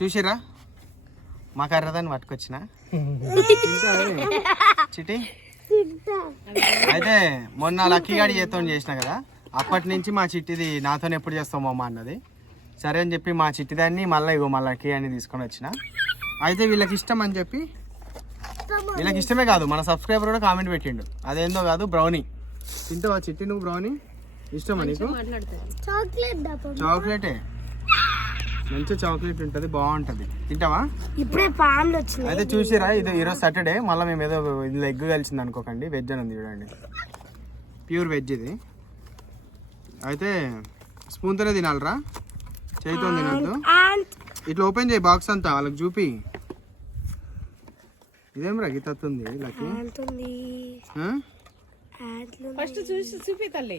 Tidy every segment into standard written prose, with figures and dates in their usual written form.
చూసిరా మా కర్రదాన్ని పట్టుకొచ్చిన చిటి. అయితే మొన్న లక్కీ గాడి చేతో చేసిన కదా, అప్పటి నుంచి మా చిట్టిది నాతో ఎప్పుడు చేస్తాం అమ్మ అన్నది. సరే అని చెప్పి మా చిట్టిదాన్ని మళ్ళీ ఇగో మా లక్కీ అని తీసుకొని వచ్చిన. అయితే వీళ్ళకి ఇష్టం అని చెప్పి, వీళ్ళకి ఇష్టమే కాదు మన సబ్స్క్రైబర్ కూడా కామెంట్ పెట్టిండు, అదేందో కాదు బ్రౌనీ తింటావా చిట్టి నువ్వు? బ్రౌనీ ఇష్టమా నీకు? చాక్లెటే, మంచి చాక్లెట్ ఉంటుంది, బాగుంటుంది, తింటావా? ఇప్పుడే పాలు వచ్చినాయి. అయితే చూసిరా, ఇది ఈరోజు సాటర్డే, మళ్ళీ మేము ఏదో ఇందులో ఎగ్ కలిసింది అనుకోకండి, వెజ్ అని ఉంది చూడండి, ప్యూర్ వెజ్ ఇది. అయితే స్పూన్తోనే తినాలరా, చేతితో తినద్దు. ఇట్లా ఓపెన్ చేయి బాక్స్ అంతా, వాళ్ళకి చూపి. ఇదేం రా గీతుంది లక్కీ? ఫస్ట్ చూసి చూపి తల్లి.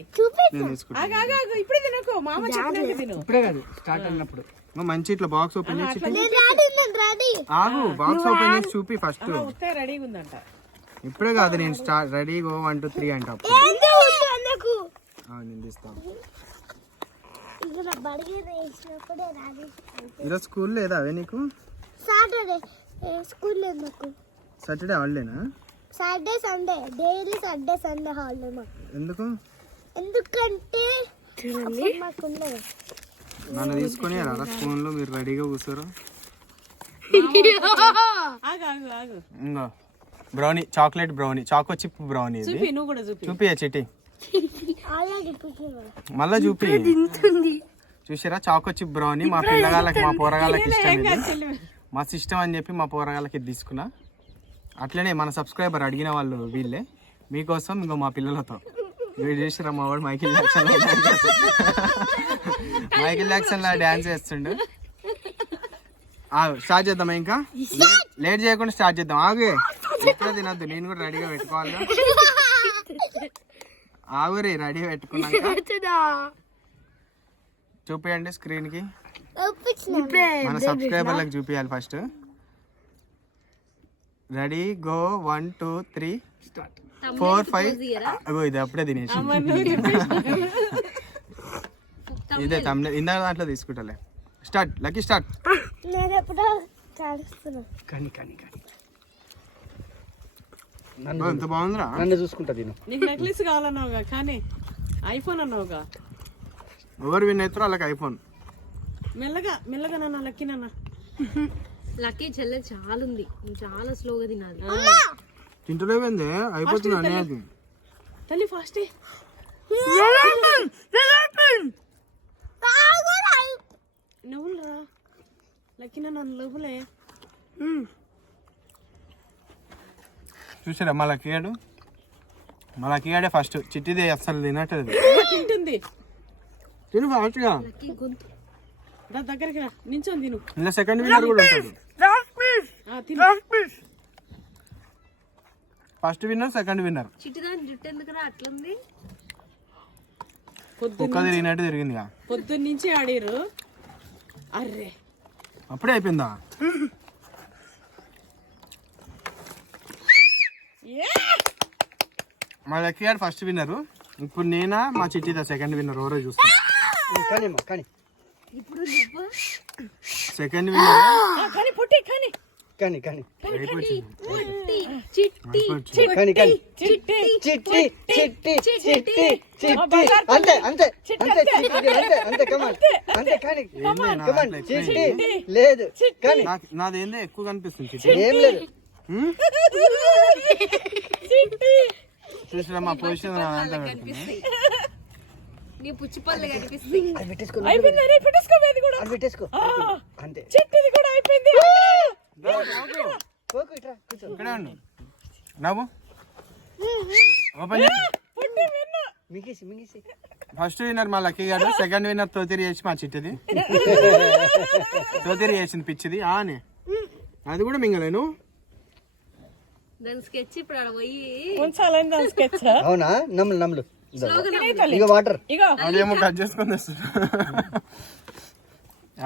ఇప్పుడే కాదు, స్టార్ట్ అయినప్పుడు మంచి ఇట్లా బాక్స్ ఓపెన్ చేసి ఆగు, బాక్స్ ఓపెన్ చేసి చూపి ఫస్ట్. రెడీగా ఉందంట. ఇప్పుడే కాదు, నేను స్టార్ట్ రెడీ గో 1 2 3 అంట. నేను తీస్తాను. ఈరోజు స్కూల్ లేదా అవే నీకు? సాటర్డే హాలిడేనా? Saturday Sunday daily Saturday Sunday holiday మాకు. ఎందుకు? ఎందుకంటే మాకు నన్ను తీసుకొని రారా స్కూల్లో, మీరు రెడీగా కూర్చోరు. ఇంకో brownie, chocolate brownie, choco chip brownie ఇది. చూపియా చిట్టి, మళ్ళా చూపి. చూసారా చాకో చిప్ బ్రౌనీ, మా పిల్లగాళ్ళకి మా పోరగాళ్ళకి ఇష్టం ఇది, మస్తు ఇష్టం అని చెప్పి మా పోరగాళ్ళకి ఇది తీసుకున్నా. అట్లనే మన సబ్స్క్రైబర్ అడిగిన వాళ్ళు వీళ్ళే, మీకోసం ఇంకో మా పిల్లలతో వీడు చేసిరా. మా వాడు మైకిల్ జాక్సన్ లా డాన్స్ చేస్తుండు. స్టార్ట్ చేద్దామా? ఇంకా లేట్ చేయకుండా స్టార్ట్ చేద్దాం. ఆగే, ఎక్కడ తినద్దు, నేను కూడా రెడీగా పెట్టుకోవాలి. ఆగురి, రెడీగా పెట్టుకున్నాక చూపియండి స్క్రీన్ కి, మన సబ్స్క్రైబర్లకు చూపియాలి ఫస్ట్. Ready go 1 2 3 4 5. అగో ఇది అప్పుడే తినేసి, ఇదే తమిళ ఇందాక దాంట్లో తీసుకుంటాలే. Start lucky, start. ఎంత బాగుందిరా, నన్ను చూసుకుంటా తిను. నీకు నెక్లెస్ కావాలన్నావుగా, కానీ ఐఫోన్ అన్నావుగా. ఎవరు విన్ అవుతారో వాళ్ళకి ఐఫోన్. మెల్లగా మెల్లగా నాన్న, లక్కీ నాన్న. లక్కీ చెల్లె చాలా ఉంది, చాలా స్లోగా తినాలి. తింటలేదండి, అయిపోతుంది అనేది. తల్లి ఫాస్ట్ నువ్వులరా లక్కీ నాన్న, లోపలే. చూసారా మా లక్కీగాడు? మా లక్కీగాడే ఫస్ట్, చిట్టిది అస్సలు తినట్లేదు. తింటుంది, తిను ఫాస్ట్గా. దగ్గరికి రా, నించొని తిను. ఇలా సెకండ్ విన్నర్ కూడా ఉంటాడు. First winner, second winner. చిట్టిదాని జుట్టు ఎందుకురా అట్లుంది? ఒక్క తిరిగినట్టు తిరిగింది. పొద్దున్న నుంచి ఆడిరు. అర్రే అప్పుడే అయిపోయిందా? మా లక్కీ గారు ఫస్ట్ విన్నర్. ఇప్పుడు నేనా మా చిట్టిదా సెకండ్ విన్నర్? ఎవరో చూస్తా. కానీ సెకండ్ విన్నర్ కానీ కానీ చిట్టి కానీ కానీ చిట్టి చిట్టి చిట్టి చిట్టి చిట్టి అంతే అంతే అంతే అంతే అంతే కమాన్ అంతే కానీ కమాన్ చిట్టి లేదు కానీ నాదేందో ఎక్కువ కనిపిస్తుంది చిట్టి. ఏం లేదు చూసినా మా పొజిషన్ నీ పుచ్చిపళ్ళు కనిపిస్తాయి. అది పెట్టేసుకో అది పెట్టేసుకో అంతే. చిట్టిది కూడా అయిపోయింది. ఇక్కడే ఉండు నవ్వు. ఓపెన్ మిగిసి మిగిసి. ఫస్ట్ విన్నర్ మా లక్కీ గారు, సెకండ్ విన్నర్ తోతిరి చేసి మా చిట్టిది. తోతిరి చేసింది పిచ్చిది అని, అది కూడా మింగలేను. దాని స్కెచ్ ఇప్పుడు ఆడ పోయి ఉంచాలని దాని స్కెచ్. అవునా? నమ్ములు నమ్ములు. ఇగో వాటర్. అదేమో కట్ చేసుకొని వస్తుంది.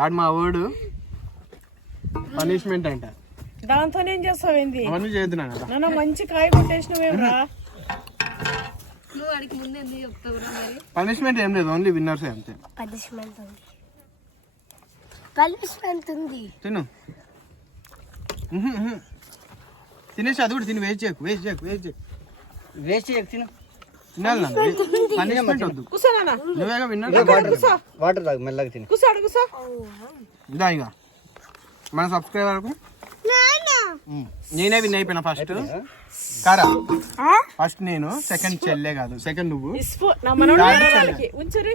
ఆడు మా ఓడు పనిష్మెంట్ అంట. దాంతో ఏం చేస్తావేంది? అవన్నీ చేద్దున్నా కదా నాన్న, మంచి కాయ కొట్టేసినవేమరా. నువ్వు వాడికి ముందు ఎందుకు చెప్తావురా మరి? పనిష్మెంట్ ఏం లేదు, ఓన్లీ విన్నర్సే అంతే. పనిష్మెంట్ ఉంది. తిను. తినేసి అది కూడా తిని వేస్ట్ చేయకు. వేస్ట్ చేయకు తిను. తినాలి నాన్న. పనిష్మెంట్ వద్దు. కూర్చోనా నువ్వేగా విన్నా. వాటర్ తాగు మెల్లగా తిను. కూర్చోడు కూర్చో. ఇదా ఇక మన సబ్స్క్రైబర్ నేనే విన్ అయిపోయినా ఫస్ట్ కారా. ఫస్ట్ నేను, సెకండ్ చెల్లె కాదు, సెకండ్ నువ్వు. ఇస్ఫో నా మనోడు వాళ్ళకి ఉంచరి.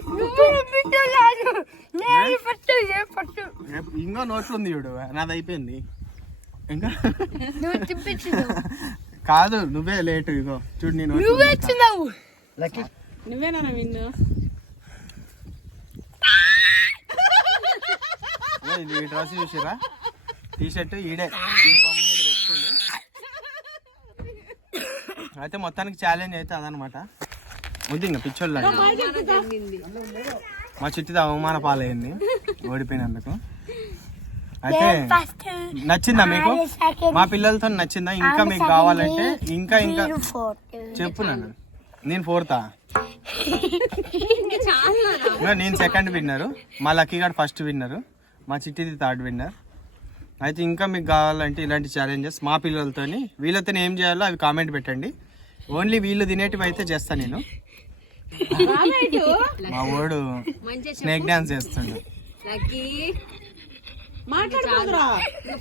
ఇంకా నోట్లు ఉంది చూడు, నాది అయిపోయింది ఇంకా. కాదు నువ్వే లేటు. ఇగో చూడు నేను లక్కీ నువ్వేనా విన్ను? ఇది డ్రెస్ చూసిరా, టీ షర్ట్ ఈడే, ఈ బొమ్మ ఈడ పెట్టుకోండి. అయితే మొత్తానికి ఛాలెంజ్ అయితే అదనమాట. వద్దు ఇంకా పిచ్చోళ్ళు మా చిట్టిది అవమాన పాలయ్యింది ఓడిపోయినందుకు. అయితే నచ్చిందా మీకు? మా పిల్లలతో నచ్చిందా? ఇంకా మీకు కావాలంటే ఇంకా ఇంకా చెప్పు నన్ను. నేను 4th, నేను సెకండ్ విన్నరు, మా లక్కీ గారు ఫస్ట్ విన్నరు, మా చిట్టిది 3rd విన్నర్. అయితే ఇంకా మీకు కావాలంటే ఇలాంటి ఛాలెంజెస్ మా పిల్లలతోని, వీళ్ళతో ఏం చేయాలో అవి కామెంట్ పెట్టండి. ఓన్లీ వీళ్ళు తినేటివి అయితే చేస్తా నేను. మా వాడు స్నేక్ డాన్స్ చేస్తుండు.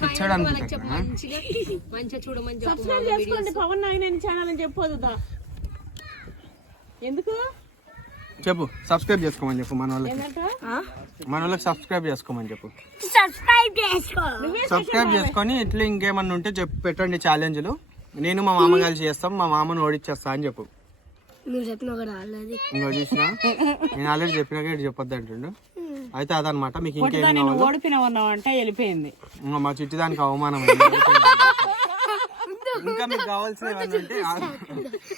పిచ్చోడు అనుకుంటున్నా. సబ్స్క్రైబ్ చేసుకోండి పవన్ నాయన ఛానల్ అని చెప్పొద్దా? ఎందుకు చెప్పు, సబ్స్క్రైబ్ చేసుకోమని చెప్పు మన వాళ్ళకి. ఏంటంట? మన వాళ్ళకి సబ్స్క్రైబ్ చేసుకోమని చెప్పు. సబ్స్క్రైబ్ చేసుకో. సబ్స్క్రైబ్ చేసుకొని ఇట్లా ఇంకేమన్నా ఉంటే చెప్పు, పెట్టండి ఛాలెంజ్లు. నేను మా మామ కలిసి చేస్తాం, మా మామను ఓడిచ్చేస్తా అని చెప్పు. నువ్వు చెప్పిన కూడా ఆల్రెడీ ఇంకో చూసినా నేను ఆల్రెడీ చెప్పినాక ఇటు చెప్పొద్దు అంటుండు. అయితే అదనమాట. మీకు ఇంకేం నేను కావాలి? ఓడిపోయినావు అంటే వెళ్ళిపోయింది. మా చిట్టి దానికి అవమానం. ఇంకా మీకు కావాల్సినవి ఏమన్నా ఉంటే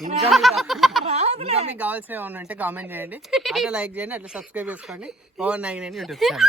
ఇంకా మీకు కావాల్సినవి ఏమన్నా ఉంటే కామెంట్ చేయండి, అట్లా లైక్ చేయండి, అట్లా సబ్స్క్రైబ్ చేసుకోండి. Pawan Nayak YouTube channel.